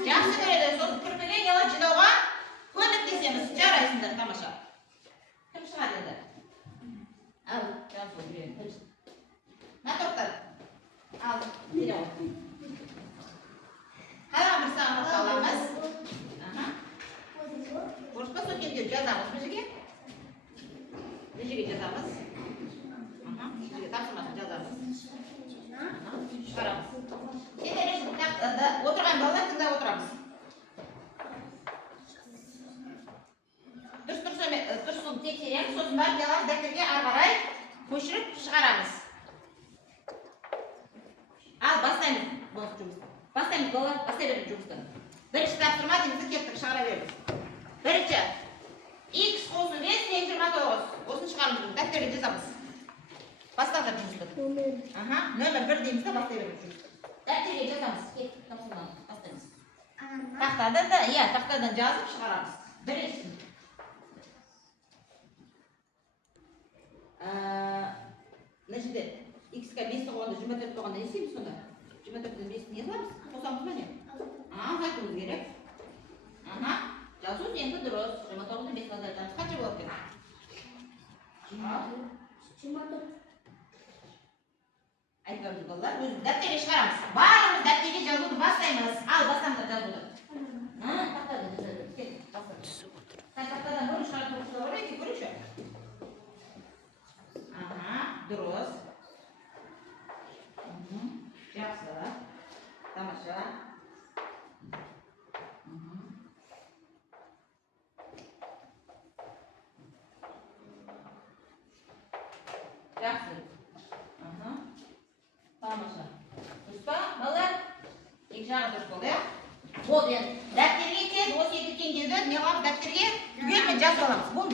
Жақсы көреді. Сосын кірпіге нелар жинауға көмектесеміз. Жарайсыңдар, тамаша. Кім шығады енді? Ал, жақсы біреуін. Мә тоқтар. Ал, бере ол. Қалған бір сағымызды аламыз. Дұрыс па, сол кезде жазамыз бұл жерге? Бұл жерге жазамыз. Бұл жерге тапсырмасын жазамыз. Шығарамыз. Сендер отырған балалар тыңдап отырамыз. Дұрысын тексереміз, сосын барып неғамыз дәптерге ары қарай көшіріп шығарамыз. Ал бастаймыз жұмысты. Бастаймыз балалар, бастай береміз жұмысты. Бірінші тапсырма деймізді кеттік шығара береміз. Бірінші, x қосу 5 тең 29. Осыны шығарамыз, дәптерге жазамыз. Бастадық жұмысты. Нөмір 1 деймізді, бастай береміз жұмысты. Дәптерге жазамыз. Кеттік тапсырманы бастаймыз. Тақтадан жазып шығарамыз. Бірінші. Мына жерде x-қа 5 қойғанда 24 қойғанда не істейміз сонда? 24-тен 5-ті не қыламыз? Қосамыз ба не? Айтуымыз керек. Жазу енді дұрыс. 29-тен 5 қойғанда айтамыз. Қанша болады екен? 24. Айтпаймыз балалар. Өзіміз дәптерге шығарамыз. Барлығымыз дәптерге жазуды бастаймыз. Ал, бастаңыздар жазуды. Тақтадан жазады. Тақтадан бұрын шығарып тұрғызуға бар екен, көрейікші. Дұрыс. Жақсы. Тамаша. Жақсы. Тамаша. Дұрыс па, балалар? Екі жағы дұрыс болды, иә? Болды енді. Дәптерге тез 32 теңгені не қыламыз дәптерге түгелмен жазып аламыз. Бұл